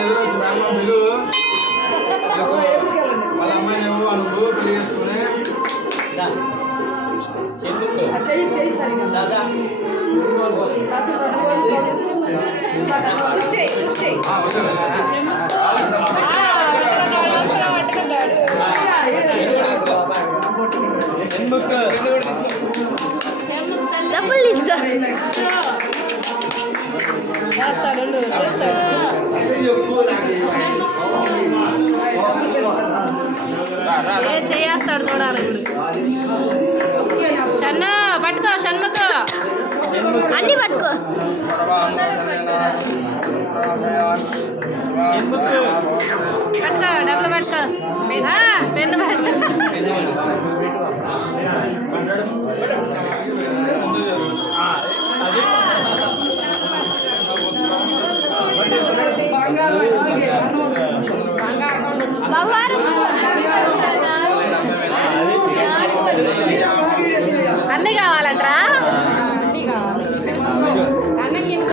ఎదురొచ్చు పిలు వాళ్ళ అమ్మాయి నువ్వు పెళ్లి చేసుకుని డబ్బులు తీసుకో చేస్తాడు చూడాలి షన్ను పట్టుకో షణ్ముఖ అన్ని పట్టుకో పట్టుకో డబ్బులు పట్టుకో పెన్ను పట్టుకో బంగారం